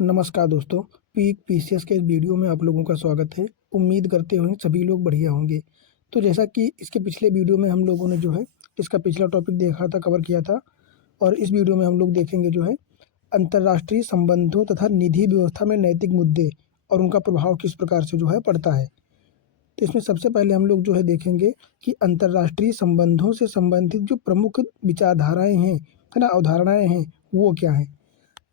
नमस्कार दोस्तों, peak PCS के इस वीडियो में आप लोगों का स्वागत है। उम्मीद करते हुए सभी लोग बढ़िया होंगे। तो जैसा कि इसके पिछले वीडियो में हम लोगों ने जो है इसका पिछला टॉपिक देखा था, कवर किया था, और इस वीडियो में हम लोग देखेंगे जो है अंतर्राष्ट्रीय संबंधों तथा निधि व्यवस्था में नैतिक मुद्दे और उनका प्रभाव किस प्रकार से जो है पड़ता है। तो इसमें सबसे पहले हम लोग जो है देखेंगे कि अंतर्राष्ट्रीय संबंधों से संबंधित जो प्रमुख विचारधाराएँ हैं, है ना, अवधारणाएँ हैं, वो क्या हैं।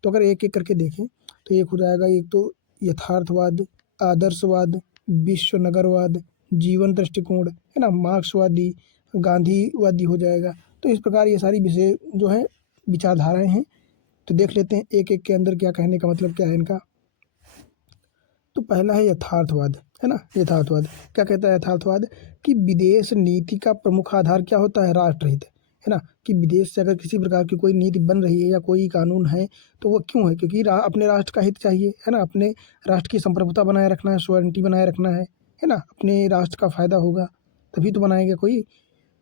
तो अगर एक-एक करके देखें तो एक हो जाएगा, एक तो यथार्थवाद, आदर्शवाद, विश्व नगरवाद, जीवन दृष्टिकोण, है ना, मार्क्सवादी, गांधीवादी हो जाएगा। तो इस प्रकार ये सारी विषय जो है विचारधाराएँ हैं। तो देख लेते हैं एक-एक के अंदर क्या कहने का मतलब क्या है इनका। तो पहला है यथार्थवाद, है ना। यथार्थवाद क्या कहता है? यथार्थवाद कि विदेश नीति का प्रमुख आधार क्या होता है? राष्ट्रहित, है ना। कि विदेश से अगर किसी प्रकार की कोई नीति बन रही है या कोई कानून है तो वो क्यों है? क्योंकि अपने राष्ट्र का हित चाहिए, है ना। अपने राष्ट्र की संप्रभुता बनाए रखना है, सॉवरेनिटी बनाए रखना है ना। अपने राष्ट्र का फायदा होगा तभी तो बनाएगा कोई।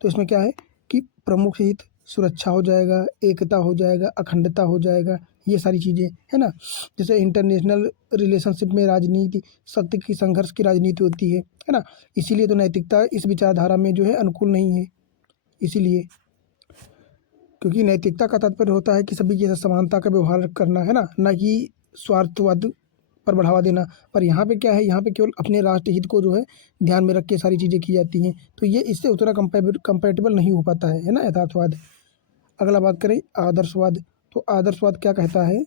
तो इसमें क्या है कि प्रमुख हित, सुरक्षा हो जाएगा, एकता हो जाएगा, अखंडता हो जाएगा, ये सारी चीज़ें, है ना। जैसे इंटरनेशनल रिलेशनशिप में राजनीति शक्ति की संघर्ष की राजनीति होती है ना। इसीलिए तो नैतिकता इस विचारधारा में जो है अनुकूल नहीं है। इसीलिए क्योंकि नैतिकता का तात्पर्य होता है कि सभी के साथ समानता का व्यवहार करना, है ना कि स्वार्थवाद पर बढ़ावा देना। पर यहाँ पे क्या है, यहाँ पे केवल अपने राष्ट्र हित को जो है ध्यान में रख के सारी चीज़ें की जाती हैं। तो ये इससे उतना कंपैटिबल नहीं हो पाता है ना यथार्थवाद। अगला बात करें आदर्शवाद। तो आदर्शवाद क्या कहता है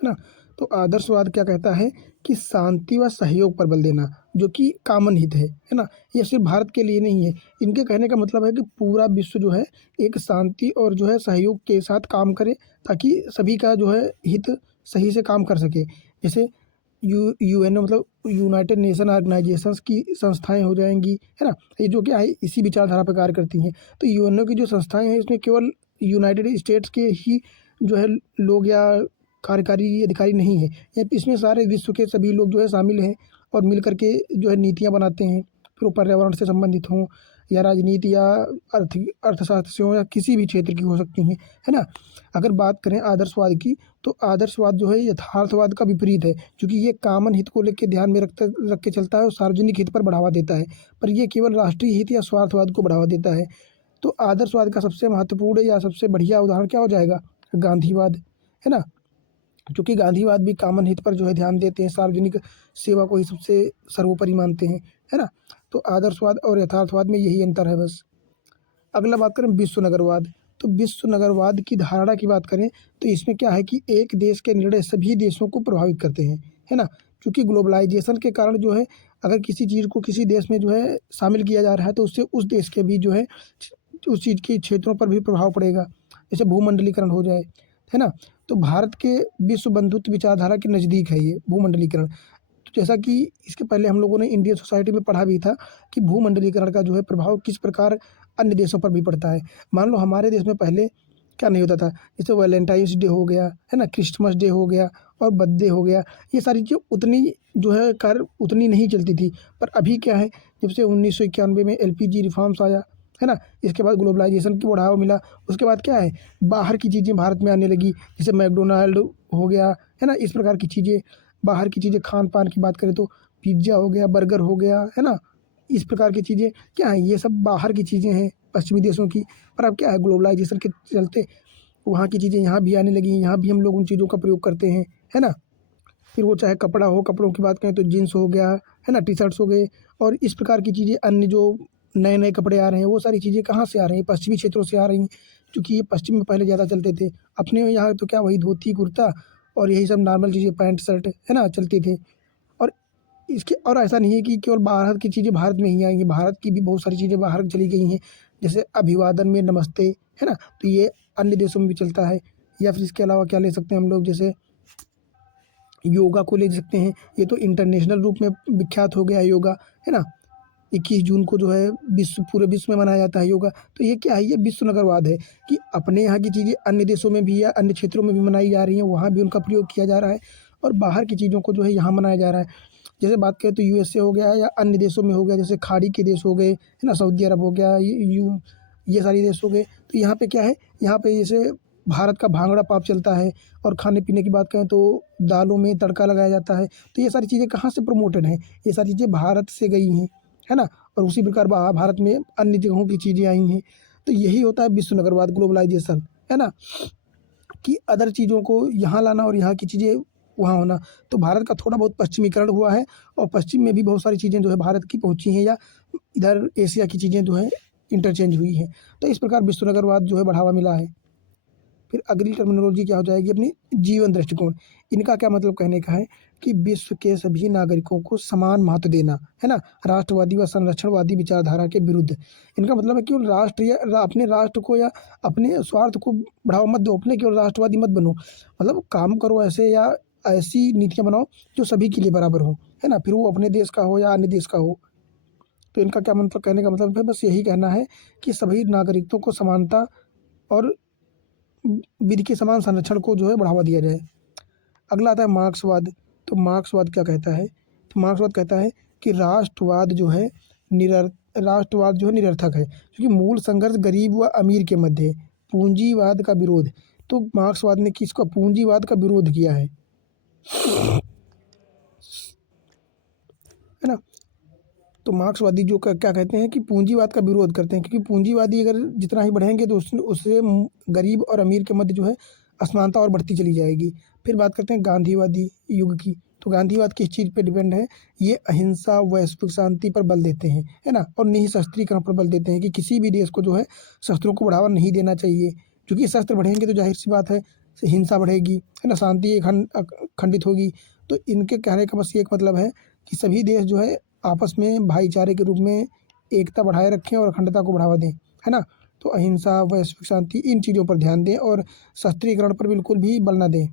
ना। तो आदर्शवाद क्या कहता है कि शांति व सहयोग पर बल देना, जो कि कॉमन हित है ना। ये सिर्फ भारत के लिए नहीं है। इनके कहने का मतलब है कि पूरा विश्व जो है एक शांति और जो है सहयोग के साथ काम करे, ताकि सभी का जो है हित सही से काम कर सके। जैसे यूएनओ मतलब यूनाइटेड नेशन ऑर्गेनाइजेशंस की संस्थाएं हो जाएंगी, है ना। ये जो क्या है इसी विचारधारा पर कार्य करती हैं। तो यूएनओ की जो संस्थाएं हैं इसमें केवल यूनाइटेड स्टेट्स के ही जो है लोग या कार्यकारी अधिकारी नहीं है, इसमें सारे विश्व के सभी लोग जो है शामिल हैं और मिल कर के जो है नीतियाँ बनाते हैं। फिर वो पर्यावरण से संबंधित हों या राजनीति या अर्थशास्त्र से हो या किसी भी क्षेत्र की हो सकती हैं, है ना। अगर बात करें आदर्शवाद की, तो आदर्शवाद जो है यथार्थवाद का विपरीत है, क्योंकि ये कॉमन हित को लेकर ध्यान में रख के चलता है और सार्वजनिक हित पर बढ़ावा देता है। पर ये केवल राष्ट्रीय हित या स्वार्थवाद को बढ़ावा देता है। तो आदर्शवाद का सबसे महत्वपूर्ण या सबसे बढ़िया उदाहरण क्या हो जाएगा? गांधीवाद, है ना। क्योंकि गांधीवाद भी कॉमन हित पर जो है ध्यान देते हैं, सार्वजनिक सेवा को ही सबसे सर्वोपरि मानते हैं, है ना। तो आदर्शवाद और यथार्थवाद में यही अंतर है बस। अगला बात करें विश्व नगरवाद। तो विश्व नगरवाद की धारणा की बात करें तो इसमें क्या है कि एक देश के निर्णय सभी देशों को प्रभावित करते हैं, है ना। क्योंकि ग्लोबलाइजेशन के कारण जो है अगर किसी चीज़ को किसी देश में जो है शामिल किया जा रहा है तो उससे उस देश के भी जो है उस चीज़ के क्षेत्रों पर भी प्रभाव पड़ेगा। जैसे भूमंडलीकरण हो जाए, है ना। तो भारत के विश्व बंधुत्व विचारधारा के नज़दीक है ये भूमंडलीकरण। तो जैसा कि इसके पहले हम लोगों ने इंडियन सोसाइटी में पढ़ा भी था कि भूमंडलीकरण का जो है प्रभाव किस प्रकार अन्य देशों पर भी पड़ता है। मान लो हमारे देश में पहले क्या नहीं होता था, जैसे वैलेंटाइंस डे हो गया, है ना, क्रिसमस डे हो गया और बर्थडे हो गया, ये सारी चीज़ें उतनी जो है कार्य उतनी नहीं चलती थी। पर अभी क्या है, जब से 1991 में एलपीजी रिफॉर्म्स आया, है ना, इसके बाद ग्लोबलाइजेशन को बढ़ावा मिला, उसके बाद क्या है बाहर की चीज़ें भारत में आने लगी, जैसे मैकडोनाल्ड हो गया, है ना। इस प्रकार की चीज़ें, बाहर की चीज़ें, खान पान की बात करें तो पिज्ज़ा हो गया, बर्गर हो गया, है ना। इस प्रकार की चीज़ें क्या है, ये सब बाहर की चीज़ें हैं पश्चिमी देशों की। पर अब क्या है ग्लोबलाइजेशन के चलते वहाँ की चीज़ें यहाँ भी आने लगी हैं, यहाँ भी हम लोग उन चीज़ों का प्रयोग करते हैं, है ना। फिर वो चाहे कपड़ा हो, कपड़ों की बात करें तो जीन्स हो गया, है ना, टी शर्ट्स हो गए, और इस प्रकार की चीज़ें अन्य जो नए नए कपड़े आ रहे हैं वो सारी चीज़ें कहाँ से आ रही हैं? पश्चिमी क्षेत्रों से आ रही हैं, क्योंकि ये पश्चिम में पहले ज़्यादा चलते थे। अपने यहाँ तो क्या वही धोती कुर्ता और यही सब नॉर्मल चीज़ें, पैंट शर्ट, है ना, चलते थे। और इसके और ऐसा नहीं है कि केवल बाहर की चीज़ें भारत में ही आई हैं, भारत की भी बहुत सारी चीज़ें बाहर चली गई हैं। जैसे अभिवादन में नमस्ते, है ना, तो ये अन्य देशों में भी चलता है। या फिर इसके अलावा क्या ले सकते हैं हम लोग, जैसे योगा को ले सकते हैं। ये तो इंटरनेशनल रूप में विख्यात हो गया है योगा, है ना। 21 जून को जो है पूरे विश्व में मनाया जाता है योगा। तो ये क्या है, ये विश्व नगरवाद है कि अपने यहाँ की चीज़ें अन्य देशों में भी या अन्य क्षेत्रों में भी मनाई जा रही हैं, वहाँ भी उनका प्रयोग किया जा रहा है, और बाहर की चीज़ों को जो है यहाँ मनाया जा रहा है। जैसे बात करें तो यूएसए हो गया या अन्य देशों में हो गया, जैसे खाड़ी के देश हो गए, है ना, सऊदी अरब हो गया, ये सारे देश हो गए। तो यहाँ पे क्या है, यहाँ पे जैसे भारत का भांगड़ा पाप चलता है। और खाने पीने की बात करें तो दालों में तड़का लगाया जाता है। तो ये सारी चीज़ें कहाँ से प्रमोटेड हैं? ये सारी चीज़ें भारत से गई हैं, है ना? और उसी प्रकार भारत में अन्य जगहों की चीज़ें आई हैं। तो यही होता है विश्व नगरवाद, ग्लोबलाइजेशन, है ना? कि अदर चीज़ों को यहाँ लाना और यहाँ की चीज़ें वहाँ होना। तो भारत का थोड़ा बहुत पश्चिमीकरण हुआ है और पश्चिम में भी बहुत सारी चीज़ें जो है भारत की पहुँची हैं, या इधर एशिया की चीज़ें जो हैं इंटरचेंज हुई हैं। तो इस प्रकार विश्व नगरवाद जो है बढ़ावा मिला है। फिर अगली टर्मिनोलॉजी क्या हो जाएगी अपनी, जीवन दृष्टिकोण। इनका क्या मतलब कहने का है कि विश्व के सभी नागरिकों को समान महत्व देना, है ना? राष्ट्रवादी व संरक्षणवादी विचारधारा के विरुद्ध। इनका मतलब है कि राष्ट्र या अपने राष्ट्र को या अपने स्वार्थ को बढ़ावा मत दो, अपने केवल राष्ट्रवादी मत बनो। मतलब काम करो ऐसे या ऐसी नीतियाँ बनाओ जो सभी के लिए बराबर हो, है ना? फिर वो अपने देश का हो या अन्य देश का हो। तो इनका क्या मतलब, कहने का मतलब है बस यही कहना है कि सभी नागरिकों को समानता और विधि के समान संरक्षण को जो है बढ़ावा दिया जाए। अगला आता है मार्क्सवाद। तो मार्क्सवाद क्या कहता है? तो मार्क्सवाद कहता है कि राष्ट्रवाद जो है निरर्थक है, क्योंकि मूल संघर्ष गरीब व अमीर के मध्य है। पूंजीवाद का विरोध। तो मार्क्सवाद ने किसका, पूंजीवाद का विरोध किया है ना? तो मार्क्सवादी जो क्या कहते हैं कि पूंजीवाद का विरोध करते हैं, क्योंकि पूंजीवादी अगर जितना ही बढ़ेंगे तो उससे गरीब और अमीर के मध्य जो है असमानता और बढ़ती चली जाएगी। फिर बात करते हैं गांधीवादी युग की। तो गांधीवाद किस चीज़ पे डिपेंड है? ये अहिंसा, वैश्विक शांति पर बल देते हैं, है ना? और निःशस्त्रीकरण पर बल देते हैं कि किसी भी देश को जो है शस्त्रों को बढ़ावा नहीं देना चाहिए, क्योंकि शस्त्र बढ़ेंगे तो जाहिर सी बात है हिंसा बढ़ेगी, है ना? शांति खंडित होगी। तो इनके कहने का बस ये एक मतलब है कि सभी देश जो है आपस में भाईचारे के रूप में एकता बढ़ाए रखें और अखंडता को बढ़ावा दें, है ना? तो अहिंसा, वैश्विक शांति, इन चीज़ों पर ध्यान दें और शस्त्रीकरण पर बिल्कुल भी बल ना दें।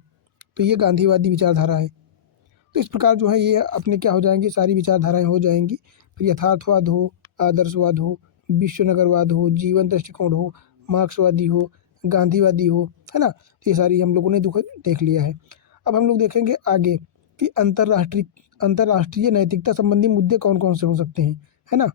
तो ये गांधीवादी विचारधारा है। तो इस प्रकार जो है ये अपने क्या हो जाएंगी, सारी विचारधाराएं हो जाएंगी। फिर यथार्थवाद हो, आदर्शवाद हो, विश्व नगरवाद हो, जीवन दृष्टिकोण हो, मार्क्सवादी हो, गांधीवादी हो, है ना? तो ये सारी हम लोगों ने देख लिया है। अब हम लोग देखेंगे आगे कि अंतर्राष्ट्रीय नैतिकता संबंधी मुद्दे कौन कौन से हो सकते हैं, है ना?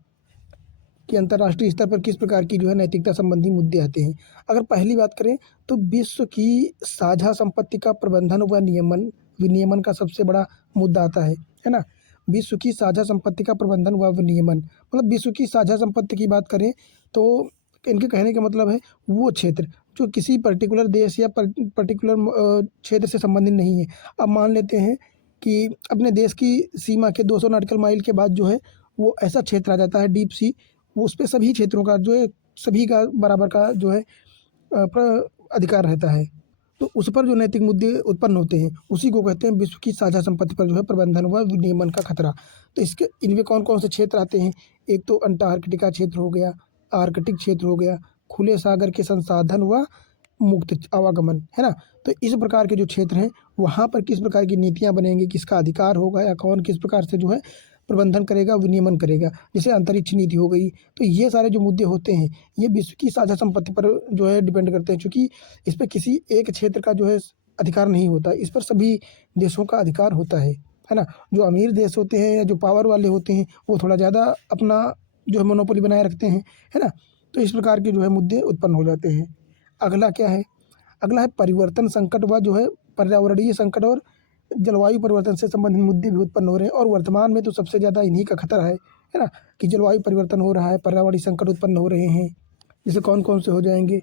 कि अंतर्राष्ट्रीय स्तर पर किस प्रकार की जो है नैतिकता संबंधी मुद्दे आते हैं। अगर पहली बात करें तो विश्व की साझा संपत्ति का प्रबंधन व विनियमन का सबसे बड़ा मुद्दा आता है ना? विश्व की साझा संपत्ति का प्रबंधन व विनियमन, मतलब विश्व की साझा संपत्ति की बात करें तो इनके कहने का मतलब है वो क्षेत्र जो किसी पर्टिकुलर देश या पर्टिकुलर क्षेत्र से संबंधित नहीं है। अब मान लेते हैं कि अपने देश की सीमा के 200 नॉटिकल माइल के बाद जो है वो ऐसा क्षेत्र आ जाता है डीप सी, वो उस पे सभी क्षेत्रों का जो है सभी का बराबर का जो है अधिकार रहता है। तो उस पर जो नैतिक मुद्दे उत्पन्न होते हैं उसी को कहते हैं विश्व की साझा संपत्ति पर जो है प्रबंधन व विनियमन का खतरा। तो इसके इनमें कौन कौन से क्षेत्र आते हैं? एक तो अंटार्कटिका क्षेत्र हो गया, आर्कटिक क्षेत्र हो गया, खुले सागर के संसाधन व मुक्त आवागमन, है ना? तो इस प्रकार के जो क्षेत्र हैं वहाँ पर किस प्रकार की नीतियाँ बनेंगी, किसका अधिकार होगा या कौन किस प्रकार से जो है प्रबंधन करेगा, विनियमन करेगा। जैसे अंतरिक्ष नीति हो गई। तो ये सारे जो मुद्दे होते हैं ये विश्व की साझा संपत्ति पर जो है डिपेंड करते हैं, क्योंकि इस पे किसी एक क्षेत्र का जो है अधिकार नहीं होता, इस पर सभी देशों का अधिकार होता है ना? जो अमीर देश होते हैं या जो पावर वाले होते हैं वो थोड़ा ज़्यादा अपना जो है मोनोपोली बनाए रखते हैं, है ना? तो इस प्रकार के जो है मुद्दे उत्पन्न हो जाते हैं। अगला क्या है? अगला है परिवर्तन संकट व जो है पर्यावरणीय संकट और जलवायु परिवर्तन से संबंधित मुद्दे भी उत्पन्न हो रहे हैं, और वर्तमान में तो सबसे ज़्यादा इन्हीं का खतरा है ना? कि जलवायु परिवर्तन हो रहा है, पर्यावरणीय संकट उत्पन्न हो रहे हैं। जैसे कौन कौन से हो जाएंगे?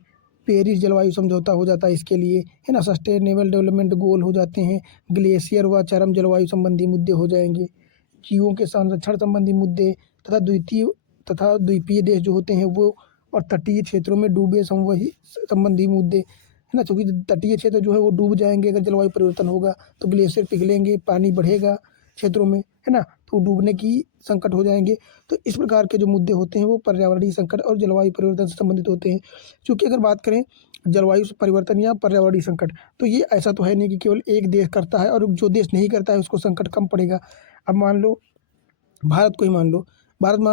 पेरिस जलवायु समझौता हो जाता है इसके लिए, है ना? सस्टेनेबल डेवलपमेंट गोल हो जाते हैं, ग्लेशियर व चरम जलवायु संबंधी मुद्दे हो जाएंगे, जीवों के संरक्षण संबंधी मुद्दे तथा द्वीपीय देश जो होते हैं वो, और तटीय क्षेत्रों में डूबे संबंधी मुद्दे, है ना? क्योंकि तटीय क्षेत्र जो है वो डूब जाएंगे अगर जलवायु परिवर्तन होगा, तो ग्लेशियर पिघलेंगे, पानी बढ़ेगा क्षेत्रों में, है ना? तो डूबने की संकट हो जाएंगे। तो इस प्रकार के जो मुद्दे होते हैं वो पर्यावरणीय संकट और जलवायु परिवर्तन से संबंधित होते हैं। क्योंकि अगर बात करें जलवायु परिवर्तन या पर्यावरणीय संकट, तो ये ऐसा तो है नहीं कि केवल एक देश करता है और जो देश नहीं करता है उसको संकट कम पड़ेगा। अब मान लो भारत को ही मान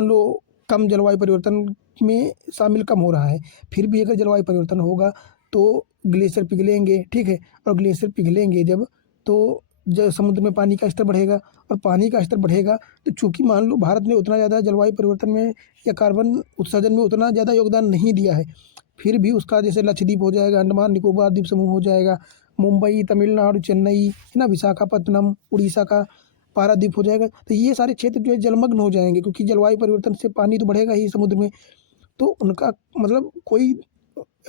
लो कम जलवायु परिवर्तन में शामिल कम हो रहा है, फिर भी अगर जलवायु परिवर्तन होगा तो ग्लेशियर पिघलेंगे, ठीक है? और ग्लेशियर पिघलेंगे जब, तो जब समुद्र में पानी का स्तर बढ़ेगा, और पानी का स्तर बढ़ेगा तो चूंकि मान लो भारत ने उतना ज़्यादा जलवायु परिवर्तन में या कार्बन उत्सर्जन में उतना ज़्यादा योगदान नहीं दिया है, फिर भी उसका जैसे लक्षद्वीप हो जाएगा, अंडमान निकोबार द्वीप समूह हो जाएगा, मुंबई, तमिलनाडु, चेन्नई, है ना, विशाखापत्तनम, उड़ीसा का पारादीप हो जाएगा। तो ये सारे क्षेत्र जो है जलमग्न हो जाएंगे, क्योंकि जलवायु परिवर्तन से पानी तो बढ़ेगा ही समुद्र में, तो उनका मतलब कोई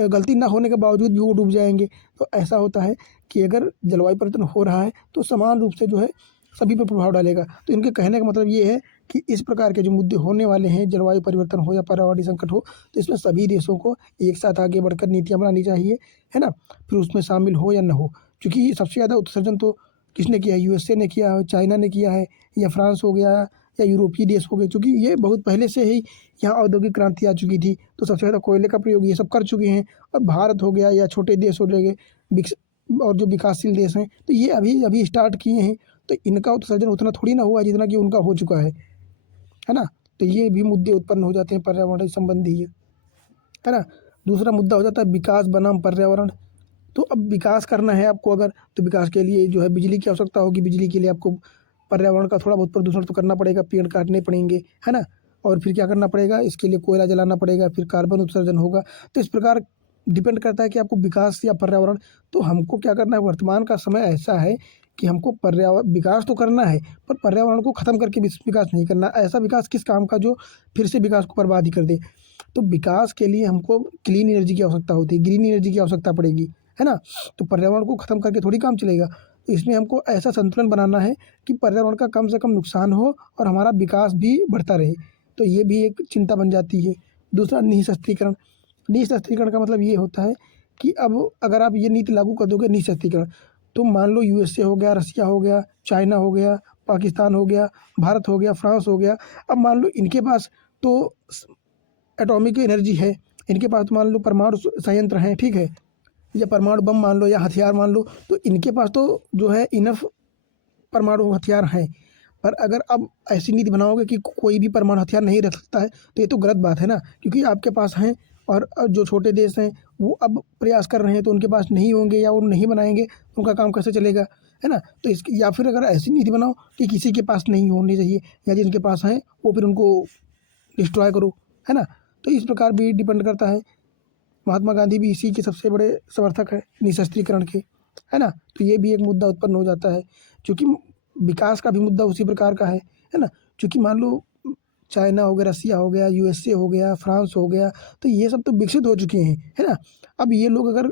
गलती ना होने के बावजूद भी वो डूब जाएंगे। तो ऐसा होता है कि अगर जलवायु परिवर्तन हो रहा है तो समान रूप से जो है सभी पर प्रभाव डालेगा। तो इनके कहने का मतलब ये है कि इस प्रकार के जो मुद्दे होने वाले हैं, जलवायु परिवर्तन हो या पर्यावरणीय संकट हो, तो इसमें सभी देशों को एक साथ आगे बढ़कर नीतियाँ बनानी चाहिए, है ना? फिर उसमें शामिल हो या ना हो, क्योंकि सबसे ज़्यादा उत्सर्जन तो किसने किया है? यूएसए ने किया है, चाइना ने किया है, या फ्रांस हो गया, या यूरोपीय देश हो गए, क्योंकि ये बहुत पहले से ही यहाँ औद्योगिक क्रांति आ चुकी थी, तो सबसे ज़्यादा कोयले का प्रयोग ये सब कर चुके हैं। और भारत हो गया या छोटे देश हो गए और जो विकासशील देश हैं, तो ये अभी अभी स्टार्ट किए हैं, तो इनका उत्सर्जन उतना थोड़ी ना हुआ जितना कि उनका हो चुका है ना? तो ये भी मुद्दे उत्पन्न हो जाते हैं पर्यावरण संबंधी, है ना? दूसरा मुद्दा हो जाता है विकास बनाम पर्यावरण। तो अब विकास करना है आपको अगर, तो विकास के लिए जो है बिजली की आवश्यकता होगी, बिजली के लिए आपको पर्यावरण का थोड़ा बहुत प्रदूषण तो करना पड़ेगा, पेड़ काटने पड़ेंगे, है ना? और फिर क्या करना पड़ेगा, इसके लिए कोयला जलाना पड़ेगा, फिर कार्बन उत्सर्जन होगा। तो इस प्रकार डिपेंड करता है कि आपको विकास या पर्यावरण। तो हमको क्या करना है, वर्तमान का समय ऐसा है कि हमको विकास तो करना है, पर पर्यावरण को ख़त्म करके विकास नहीं करना। ऐसा विकास किस काम का जो फिर से विकास को बर्बाद ही कर दे। तो विकास के लिए हमको क्लीन एनर्जी की आवश्यकता होती है, ग्रीन एनर्जी की आवश्यकता पड़ेगी, है ना? तो पर्यावरण को ख़त्म करके थोड़ी काम चलेगा। तो इसमें हमको ऐसा संतुलन बनाना है कि पर्यावरण का कम से कम नुकसान हो और हमारा विकास भी बढ़ता रहे। तो ये भी एक चिंता बन जाती है। दूसरा, निःशस्त्रीकरण। निःशस्त्रीकरण का मतलब ये होता है कि अब अगर आप ये नीति लागू कर दोगे निःशस्त्रीकरण, तो मान लो यूएसए हो गया, रसिया हो गया, चाइना हो गया, पाकिस्तान हो गया, भारत हो गया, फ्रांस हो गया। अब मान लो इनके पास तो एटॉमिक एनर्जी है, इनके पास तो मान लो परमाणु संयंत्र हैं, ठीक है, या परमाणु बम मान लो या हथियार मान लो, तो इनके पास तो जो है इनफ परमाणु हथियार हैं। पर अगर अब ऐसी नीति बनाओगे कि कोई भी परमाणु हथियार नहीं रख सकता है, तो ये तो गलत बात है ना, क्योंकि आपके पास हैं और जो छोटे देश हैं वो अब प्रयास कर रहे हैं, तो उनके पास नहीं होंगे या वो नहीं बनाएंगे, उनका काम कैसे चलेगा, है ना? तो इसकी, या फिर अगर ऐसी नीति बनाओ कि किसी के पास नहीं होनी चाहिए, या जिनके पास हैं वो फिर उनको डिस्ट्रॉय करो, है ना? तो इस प्रकार भी डिपेंड करता है। महात्मा गांधी भी इसी के सबसे बड़े समर्थक है, निःशस्त्रीकरण के, है ना? तो ये भी एक मुद्दा उत्पन्न हो जाता है, क्योंकि विकास का भी मुद्दा उसी प्रकार का है ना? क्योंकि मान लो चाइना हो गया, रसिया हो गया, यूएसए हो गया, फ्रांस हो गया, तो ये सब तो विकसित हो चुके हैं, है ना? अब ये लोग अगर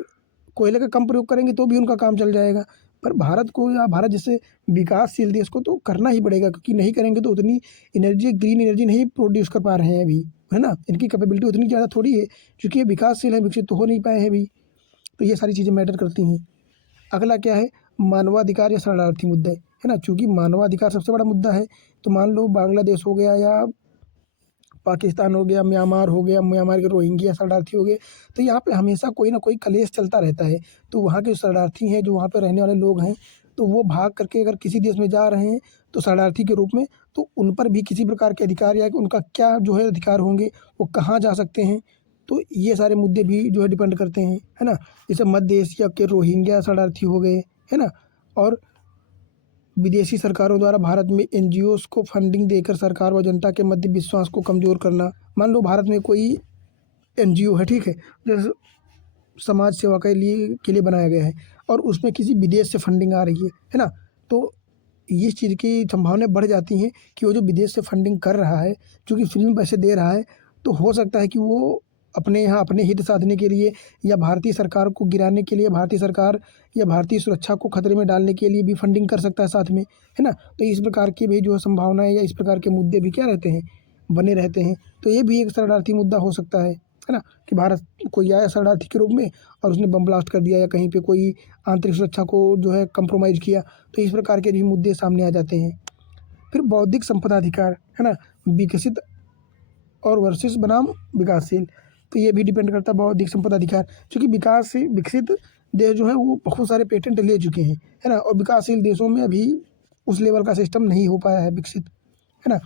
कोयले का कम प्रयोग करेंगे तो भी उनका काम चल जाएगा, पर भारत को या भारत जैसे विकासशील देश को तो करना ही पड़ेगा, क्योंकि नहीं करेंगे तो उतनी एनर्जी, ग्रीन एनर्जी नहीं प्रोड्यूस कर पा रहे हैं अभी, है ना? इनकी कैपेबिलिटी उतनी ज़्यादा थोड़ी है, क्योंकि ये विकासशील है, विकसित तो हो नहीं पाए हैं अभी। तो ये सारी चीज़ें मैटर करती हैं। अगला क्या है, मानवाधिकार या शरणार्थी मुद्दे, है ना? चूँकि मानवाधिकार सबसे बड़ा मुद्दा है, तो मान लो बांग्लादेश हो गया या पाकिस्तान हो गया, म्यांमार हो गया, म्यांमार के रोहिंग्या शरणार्थी हो गए, तो यहाँ पे हमेशा कोई ना कोई क्लेश चलता रहता है। तो वहाँ के शरणार्थी हैं, जो वहाँ पे रहने वाले लोग हैं, तो वो भाग करके अगर किसी देश में जा रहे हैं तो शरणार्थी के रूप में, तो उन पर भी किसी प्रकार के अधिकार या उनका क्या जो है अधिकार होंगे, वो कहाँ जा सकते हैं, तो ये सारे मुद्दे भी जो है डिपेंड करते हैं, है ना? जैसे मध्य एशिया के रोहिंग्या शरणार्थी हो गए, है ना? और विदेशी सरकारों द्वारा भारत में एनजीओज़ को फंडिंग देकर सरकार व जनता के मध्य विश्वास को कमज़ोर करना। मान लो भारत में कोई एनजीओ है, ठीक है, जो समाज सेवा के लिए बनाया गया है, और उसमें किसी विदेश से फंडिंग आ रही है ना? तो इस चीज़ की संभावनाएँ बढ़ जाती हैं कि वो जो विदेश से फंडिंग कर रहा है, चूँकि फ्री में पैसे दे रहा है, तो हो सकता है कि वो अपने यहाँ अपने हित साधने के लिए या भारतीय सरकार को गिराने के लिए, भारतीय सरकार या भारतीय सुरक्षा को खतरे में डालने के लिए भी फंडिंग कर सकता है साथ में, है ना? तो इस प्रकार की भी जो है संभावनाएँ या इस प्रकार के मुद्दे भी क्या रहते हैं, बने रहते हैं। तो ये भी एक शरणार्थी मुद्दा हो सकता है ना? कि भारत कोई आया शरणार्थी के रूप में और उसने बम ब्लास्ट कर दिया या कहीं पे कोई आंतरिक सुरक्षा को जो है कंप्रोमाइज़ किया, तो इस प्रकार के भी मुद्दे सामने आ जाते हैं। फिर बौद्धिक संपदा अधिकार, है ना? विकसित और वर्सेस बनाम विकासशील, तो ये भी डिपेंड करता है बौद्धिक संपदा अधिकार, क्योंकि विकास से विकसित देश जो है वो बहुत सारे पेटेंट ले चुके हैं, है ना? और विकासशील देशों में अभी उस लेवल का सिस्टम नहीं हो पाया है विकसित, है ना?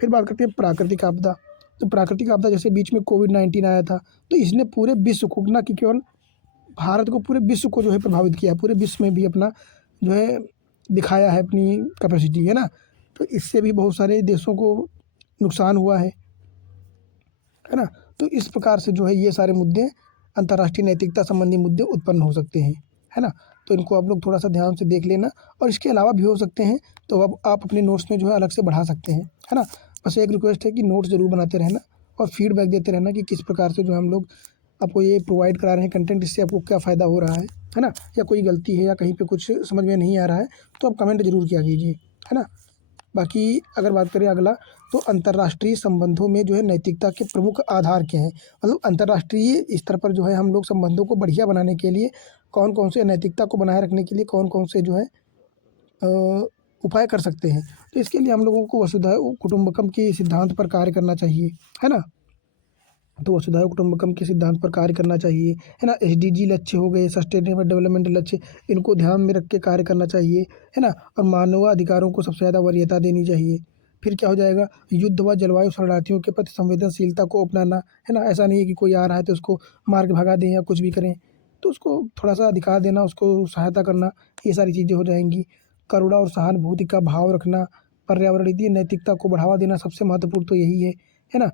फिर बात करते हैं प्राकृतिक आपदा। तो प्राकृतिक आपदा जैसे बीच में कोविड-19 आया था, तो इसने पूरे विश्व को, ना कि केवल भारत को, पूरे विश्व को जो है प्रभावित किया है, पूरे विश्व में भी अपना जो है दिखाया है अपनी कैपेसिटी, है ना? तो इससे भी बहुत सारे देशों को नुकसान हुआ है ना? तो इस प्रकार से जो है ये सारे मुद्दे अंतर्राष्ट्रीय नैतिकता संबंधी मुद्दे उत्पन्न हो सकते हैं, है ना। तो इनको आप लोग थोड़ा सा ध्यान से देख लेना, और इसके अलावा भी हो सकते हैं, तो अब आप अपने नोट्स में जो है अलग से बढ़ा सकते हैं, है ना। बस एक रिक्वेस्ट है कि नोट्स ज़रूर बनाते रहना और फीडबैक देते रहना कि किस प्रकार से जो है हम लोग आपको ये प्रोवाइड करा रहे हैं कंटेंट, इससे आपको क्या फ़ायदा हो रहा है ना। या कोई गलती है या कहीं पे कुछ समझ में नहीं आ रहा है तो आप कमेंट ज़रूर किया कीजिए, है ना। बाकी अगर बात करें अगला, तो अंतर्राष्ट्रीय संबंधों में जो है नैतिकता के प्रमुख आधार क्या हैं। मतलब अंतर्राष्ट्रीय स्तर पर जो है हम लोग संबंधों को बढ़िया बनाने के लिए कौन कौन से, नैतिकता को बनाए रखने के लिए कौन कौन से जो है उपाय कर सकते हैं। तो इसके लिए हम लोगों को वसुधैव कुटुंबकम के सिद्धांत पर कार्य करना चाहिए, है ना। तो वसुधैव कुटुंबकम के सिद्धांत पर कार्य करना चाहिए, है ना। एसडीजी लक्ष्य हो गए, सस्टेनेबल डेवलपमेंट लक्ष्य, इनको ध्यान में रख के कार्य करना चाहिए, है ना। और मानव अधिकारों को सबसे ज़्यादा वरीयता देनी चाहिए। फिर क्या हो जाएगा, युद्ध व जलवायु शरणार्थियों के प्रति संवेदनशीलता को अपनाना, है ना। ऐसा नहीं है कि कोई आ रहा है तो उसको मार के भगा दें या कुछ भी करें, तो उसको थोड़ा सा अधिकार देना, उसको सहायता करना, ये सारी चीज़ें हो जाएंगी। करुणा और सहानुभूति का भाव रखना, पर्यावरणीय नैतिकता को बढ़ावा देना, सबसे महत्वपूर्ण तो यही है ना।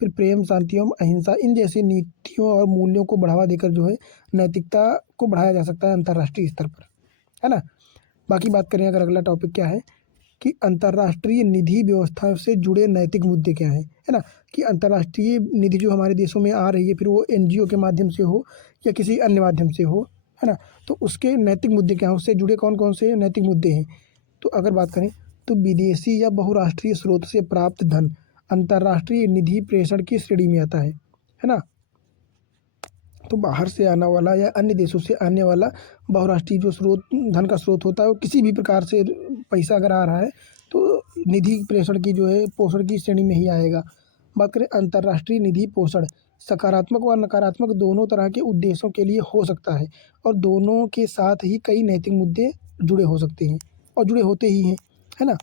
फिर प्रेम, शांति एवं अहिंसा, इन जैसी नीतियों और मूल्यों को बढ़ावा देकर जो है नैतिकता को बढ़ाया जा सकता है अंतर्राष्ट्रीय स्तर पर, है ना। बाकी बात करें अगर अगला टॉपिक क्या है कि अंतर्राष्ट्रीय निधि व्यवस्था से जुड़े नैतिक मुद्दे क्या हैं, है ना। कि अंतर्राष्ट्रीय निधि जो हमारे देशों में आ रही है, फिर वो एनजीओ के माध्यम से हो या किसी अन्य माध्यम से हो, है ना। तो उसके नैतिक मुद्दे क्या हैं, उससे जुड़े कौन कौन से नैतिक मुद्दे हैं। तो अगर बात करें तो विदेशी या बहुराष्ट्रीय स्रोत से प्राप्त धन अंतर्राष्ट्रीय निधि प्रेषण की श्रेणी में आता है ना। तो बाहर से आने वाला या अन्य देशों से आने वाला बहुराष्ट्रीय जो स्रोत, धन का स्रोत होता है, वो किसी भी प्रकार से पैसा अगर आ रहा है तो निधि प्रेषण की जो है पोषण की श्रेणी में ही आएगा। बात करें अंतर्राष्ट्रीय निधि पोषण, सकारात्मक व नकारात्मक दोनों तरह के उद्देश्यों के लिए हो सकता है, और दोनों के साथ ही कई नैतिक मुद्दे जुड़े हो सकते हैं और जुड़े होते ही हैं, है ना।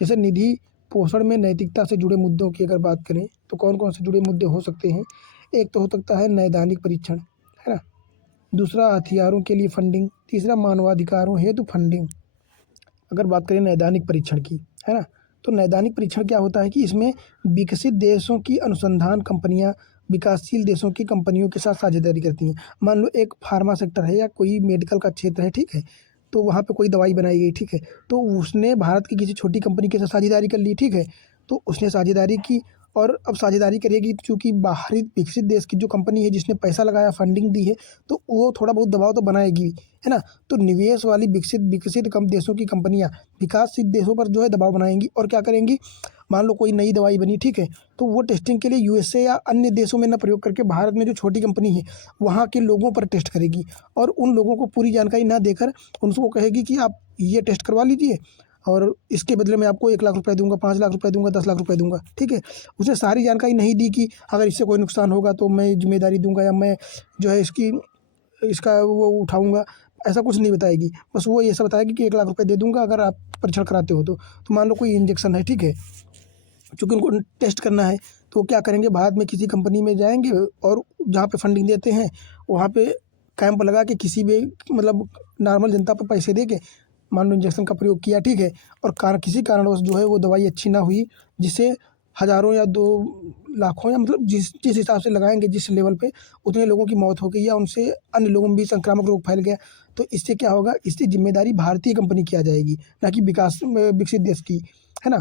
जैसे निधि पोषण में नैतिकता से जुड़े मुद्दों की अगर बात करें तो कौन कौन से जुड़े मुद्दे हो सकते हैं। एक तो हो सकता है नैदानिक परीक्षण, है ना। दूसरा हथियारों के लिए फंडिंग। तीसरा मानवाधिकारों हेतु फंडिंग। अगर बात करें नैदानिक परीक्षण की, है ना, तो नैदानिक परीक्षण क्या होता है कि इसमें विकसित देशों की अनुसंधान कंपनियां विकासशील देशों की कंपनियों के साथ साझेदारी करती हैं। मान लो एक फार्मा सेक्टर है या कोई मेडिकल का क्षेत्र है, ठीक है, तो वहाँ पे कोई दवाई बनाई गई, ठीक है, तो उसने भारत की किसी छोटी कंपनी के साथ साझेदारी कर ली, ठीक है, तो उसने साझेदारी की, और अब साझेदारी करेगी चूँकि बाहरी विकसित देश की जो कंपनी है जिसने पैसा लगाया, फंडिंग दी है, तो वो थोड़ा बहुत दबाव तो बनाएगी, है ना। तो निवेश वाली विकसित विकसित कम देशों की कंपनियां विकासशील देशों पर जो है दबाव बनाएंगी, और क्या करेंगी, मान लो कोई नई दवाई बनी, ठीक है, तो वो टेस्टिंग के लिए यूएसए या अन्य देशों में ना प्रयोग करके भारत में जो छोटी कंपनी है वहाँ के लोगों पर टेस्ट करेगी, और उन लोगों को पूरी जानकारी ना देकर उनको कहेगी कि आप ये टेस्ट करवा लीजिए और इसके बदले में आपको 1 लाख रुपए दूंगा, 5 लाख रुपए दूंगा, 10 लाख रुपए दूंगा, ठीक है। उसने सारी जानकारी नहीं दी कि अगर इससे कोई नुकसान होगा तो मैं जिम्मेदारी दूंगा या मैं जो है इसकी इसका वो उठाऊंगा, ऐसा कुछ नहीं बताएगी। बस वो ये सब बताएगी कि 1 लाख रुपए दे दूंगा अगर आप परीक्षण कराते हो तो मान लो कोई इंजेक्शन है, ठीक है, चूँकि उनको टेस्ट करना है, तो वो क्या करेंगे, भारत में किसी कंपनी में जाएंगे और जहाँ पे फंडिंग देते हैं वहाँ पे कैंप लगा के किसी भी मतलब नॉर्मल जनता पर पैसे दे के मान लो इंजेक्शन का प्रयोग किया, ठीक है, और किसी कारणवश जो है वो दवाई अच्छी ना हुई, जिससे हज़ारों या 2 लाखों या मतलब जिस जिस हिसाब से लगाएंगे जिस लेवल पे उतने लोगों की मौत हो गई या उनसे अन्य लोगों में भी संक्रामक रोग फैल गया, तो इससे क्या होगा, इसकी जिम्मेदारी भारतीय कंपनी की आ जाएगी, ना कि विकास विकसित देश की, है ना।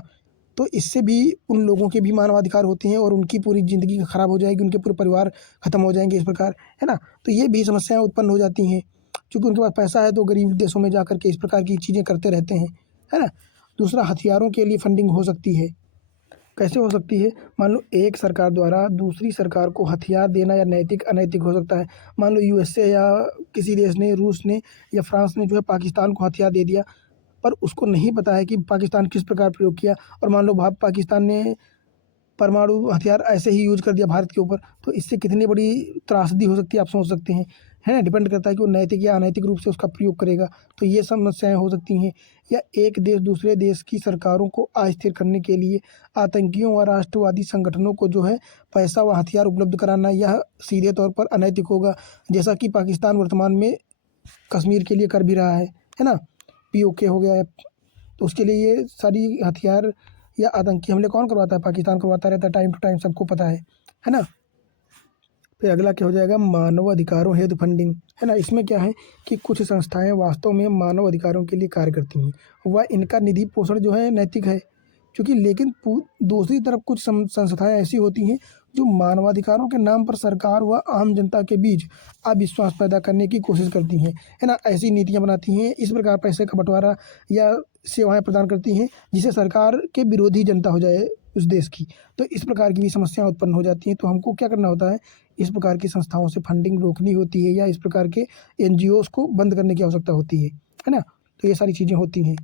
तो इससे भी उन लोगों के भी मानवाधिकार होते हैं और उनकी पूरी ज़िंदगी खराब हो जाएगी, उनके पूरे परिवार खत्म हो जाएंगे इस प्रकार, है ना। तो ये भी समस्याएं उत्पन्न हो जाती हैं, क्योंकि उनके पास पैसा है तो गरीब देशों में जा कर के इस प्रकार की चीज़ें करते रहते हैं, है ना। दूसरा, हथियारों के लिए फंडिंग हो सकती है। कैसे हो सकती है, मान लो एक सरकार द्वारा दूसरी सरकार को हथियार देना या नैतिक अनैतिक हो सकता है। मान लो यूएसए या किसी देश ने, रूस ने या फ्रांस ने जो है पाकिस्तान को हथियार दे दिया, पर उसको नहीं पता है कि पाकिस्तान किस प्रकार प्रयोग किया, और मान लो पाकिस्तान ने परमाणु हथियार ऐसे ही यूज़ कर दिया भारत के ऊपर, तो इससे कितनी बड़ी त्रासदी हो सकती है आप सोच सकते हैं, है ना। डिपेंड करता है कि वो नैतिक या अनैतिक रूप से उसका प्रयोग करेगा, तो ये समस्याएं हो सकती हैं। या एक देश दूसरे देश की सरकारों को अस्थिर करने के लिए आतंकियों व राष्ट्रवादी संगठनों को जो है पैसा व हथियार उपलब्ध कराना, यह सीधे तौर पर अनैतिक होगा, जैसा कि पाकिस्तान वर्तमान में कश्मीर के लिए कर भी रहा है ना। पीओके हो गया है, तो उसके लिए ये सारी हथियार या आतंकी हमले कौन करवाता है, पाकिस्तान करवाता रहता है टाइम टू टाइम, सबको पता है ना। फिर अगला क्या हो जाएगा, मानव अधिकारों हेतु फंडिंग, है ना। इसमें क्या है कि कुछ संस्थाएं वास्तव में मानव अधिकारों के लिए कार्य करती हैं, वह इनका निधि पोषण जो है नैतिक है, क्योंकि लेकिन दूसरी तरफ कुछ संस्थाएं ऐसी होती हैं जो मानवाधिकारों के नाम पर सरकार व आम जनता के बीच अविश्वास पैदा करने की कोशिश करती हैं, है ना। ऐसी नीतियां बनाती हैं, इस प्रकार पैसे का बंटवारा या सेवाएं प्रदान करती हैं जिसे सरकार के विरोधी जनता हो जाए उस देश की। तो इस प्रकार की भी समस्याएं उत्पन्न हो जाती हैं। तो हमको क्या करना होता है, इस प्रकार की संस्थाओं से फंडिंग रोकनी होती है या इस प्रकार के एनजीओ को बंद करने की आवश्यकता होती है ना। तो ये सारी चीज़ें होती हैं।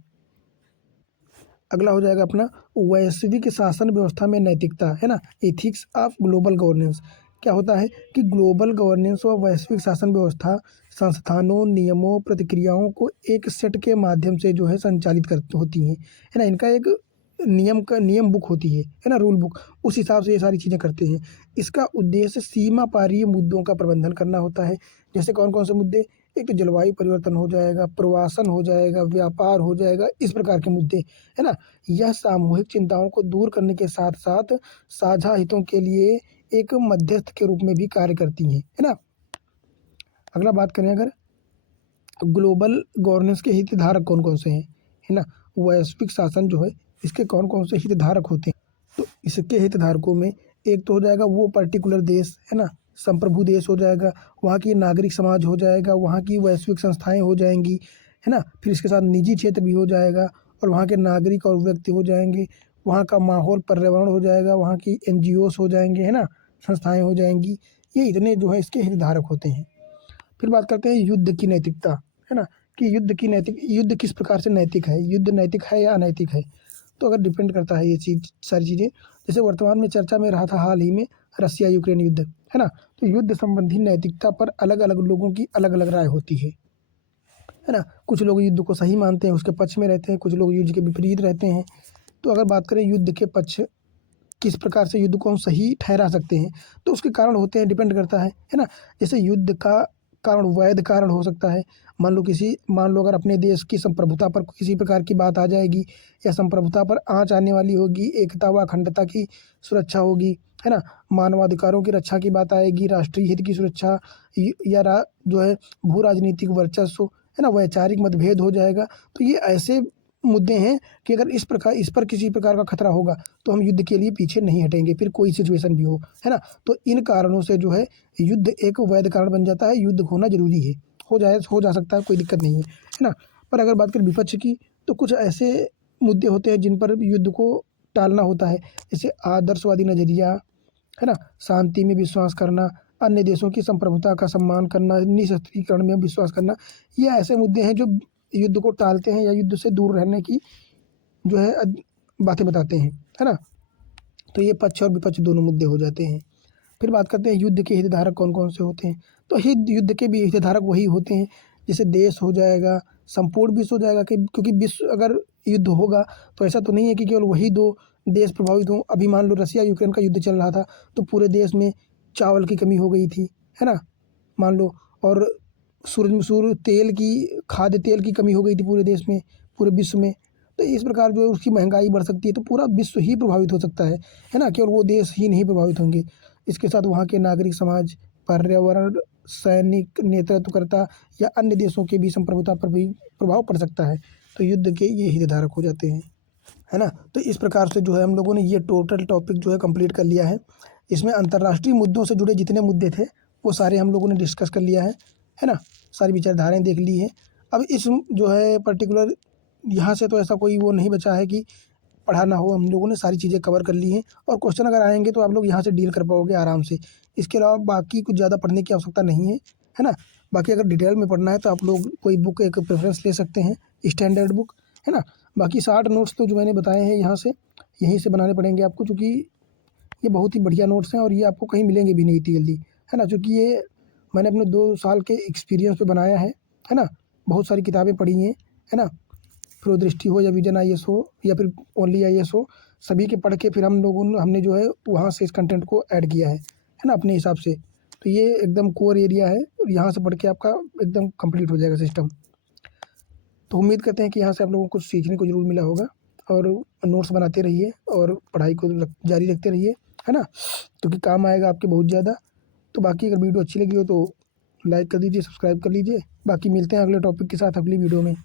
अगला हो जाएगा अपना वैश्विक शासन व्यवस्था में नैतिकता, है ना, एथिक्स ऑफ ग्लोबल गवर्नेंस। क्या होता है कि ग्लोबल गवर्नेंस व वैश्विक शासन व्यवस्था संस्थानों, नियमों, प्रतिक्रियाओं को एक सेट के माध्यम से जो है संचालित कर होती हैं, है ना। इनका एक नियम बुक होती है ना, रूल बुक, उस हिसाब से ये सारी चीज़ें करते हैं। इसका उद्देश्य सीमा पारीय मुद्दों का प्रबंधन करना होता है। जैसे कौन कौन से मुद्दे, एक तो जलवायु परिवर्तन हो जाएगा, प्रवासन हो जाएगा, व्यापार हो जाएगा, इस प्रकार के मुद्दे, है ना। यह सामूहिक चिंताओं को दूर करने के साथ साथ साझा हितों के लिए एक मध्यस्थ के रूप में भी कार्य करती हैं, है ना। अगला बात करें अगर ग्लोबल गवर्नेंस के हितधारक कौन कौन से हैं, है ना। वैश्विक शासन जो है इसके कौन कौन से हितधारक होते हैं, तो इसके हितधारकों में एक तो हो जाएगा वो पर्टिकुलर देश, है ना, संप्रभु देश हो जाएगा, वहाँ की नागरिक समाज हो जाएगा, वहाँ की वैश्विक संस्थाएं हो जाएंगी, है ना। फिर इसके साथ निजी क्षेत्र भी हो जाएगा और वहाँ के नागरिक और व्यक्ति हो जाएंगे, वहाँ का माहौल पर्यावरण हो जाएगा, वहाँ की एनजीओस हो जाएंगे, है ना, संस्थाएं हो जाएंगी। ये इतने जो है इसके हितधारक होते हैं। फिर बात करते हैं युद्ध की नैतिकता, है ना, कि युद्ध किस प्रकार से नैतिक है, युद्ध नैतिक है या अनैतिक है। तो अगर डिपेंड करता है ये चीज़ सारी चीज़ें। जैसे वर्तमान में चर्चा में रहा था हाल ही में रसिया यूक्रेन युद्ध, है ना। तो युद्ध संबंधी नैतिकता पर अलग अलग लोगों की अलग अलग राय होती है ना। कुछ लोग युद्ध को सही मानते हैं, उसके पक्ष में रहते हैं, कुछ लोग युद्ध के विपरीत रहते हैं। तो अगर बात करें युद्ध के पक्ष, किस प्रकार से युद्ध को हम सही ठहरा सकते हैं, तो उसके कारण होते हैं, डिपेंड करता है ना। जैसे युद्ध का कारण वैध कारण हो सकता है। मान लो अगर अपने देश की संप्रभुता पर किसी प्रकार की बात आ जाएगी या संप्रभुता पर आँच आने वाली होगी, एकता व अखंडता की सुरक्षा होगी, है ना, मानवाधिकारों की रक्षा की बात आएगी, राष्ट्रीय हित की सुरक्षा या जो है भू राजनीतिक वर्चस्व, है ना, वैचारिक मतभेद हो जाएगा। तो ये ऐसे मुद्दे हैं कि अगर इस पर किसी प्रकार का खतरा होगा तो हम युद्ध के लिए पीछे नहीं हटेंगे, फिर कोई सिचुएशन भी हो, है ना। तो इन कारणों से जो है युद्ध एक वैध कारण बन जाता है, युद्ध होना जरूरी है, हो जा सकता है, कोई दिक्कत नहीं है ना। पर अगर बात करें विपक्ष की, तो कुछ ऐसे मुद्दे होते हैं जिन पर युद्ध को टालना होता है। जैसे आदर्शवादी नज़रिया, है ना, शांति में विश्वास करना, अन्य देशों की संप्रभुता का सम्मान करना, निशस्त्रीकरण में विश्वास करना, ये ऐसे मुद्दे हैं जो युद्ध को टालते हैं या युद्ध से दूर रहने की जो है बातें बताते हैं, है ना। तो ये पक्ष और विपक्ष दोनों मुद्दे हो जाते हैं। फिर बात करते हैं युद्ध के हितधारक कौन कौन से होते हैं। तो युद्ध के भी हितधारक वही होते हैं, जैसे देश हो जाएगा, संपूर्ण विश्व हो जाएगा, कि क्योंकि विश्व अगर युद्ध होगा तो ऐसा तो नहीं है कि केवल वही दो देश प्रभावित हों। अभी मान लो रसिया यूक्रेन का युद्ध चल रहा था तो पूरे देश में चावल की कमी हो गई थी, है ना, मान लो, और खाद्य तेल की कमी हो गई थी पूरे देश में, पूरे विश्व में। तो इस प्रकार जो है उसकी महंगाई बढ़ सकती है, तो पूरा विश्व ही प्रभावित हो सकता है ना, केवल वो देश ही नहीं प्रभावित होंगे। इसके साथ वहाँ के नागरिक समाज, पर्यावरण, सैनिक, नेतृत्वकर्ता या अन्य देशों के भी संप्रभुता पर भी प्रभाव पड़ सकता है। तो युद्ध के ये हितधारक हो जाते हैं, है ना। तो इस प्रकार से जो है हम लोगों ने ये टोटल टॉपिक जो है कंप्लीट कर लिया है। इसमें अंतर्राष्ट्रीय मुद्दों से जुड़े जितने मुद्दे थे वो सारे हम लोगों ने डिस्कस कर लिया है ना, सारी विचारधाराएँ देख ली हैं। अब इस जो है पर्टिकुलर यहाँ से तो ऐसा कोई वो नहीं बचा है कि पढ़ा ना हो, हम लोगों ने सारी चीज़ें कवर कर ली हैं और क्वेश्चन अगर आएंगे तो आप लोग यहाँ से डील कर पाओगे आराम से। इसके अलावा बाकी कुछ ज़्यादा पढ़ने की आवश्यकता नहीं है ना। बाकी अगर डिटेल में पढ़ना है तो आप लोग कोई बुक एक प्रेफरेंस ले सकते हैं, स्टैंडर्ड बुक, है ना। बाकी 60 नोट्स तो जो मैंने बताए हैं यहाँ से यहीं से बनाने पड़ेंगे आपको, चूँकि ये बहुत ही बढ़िया नोट्स हैं और ये आपको कहीं मिलेंगे भी नहीं इतनी जल्दी, है ना। चूँकि ये मैंने अपने 2 साल के एक्सपीरियंस पे बनाया है ना। बहुत सारी किताबें पढ़ी हैं, है ना, प्रोदृष्टि हो या विजन आईएएस हो या फिर ओनली आईएएस हो, सभी के पढ़ के फिर हमने जो है वहाँ से इस कंटेंट को ऐड किया है ना, अपने हिसाब से। तो ये एकदम कोर एरिया है और यहाँ से पढ़ के आपका एकदम कंप्लीट हो जाएगा सिस्टम। तो उम्मीद करते हैं कि यहाँ से आप लोगों को कुछ सीखने को ज़रूर मिला होगा और नोट्स बनाते रहिए और पढ़ाई को जारी रखते रहिए, है ना, क्योंकि काम आएगा आपके बहुत ज़्यादा। तो बाकी अगर वीडियो अच्छी लगी हो तो लाइक कर दीजिए, सब्सक्राइब कर लीजिए। बाकी मिलते हैं अगले टॉपिक के साथ अगली वीडियो में।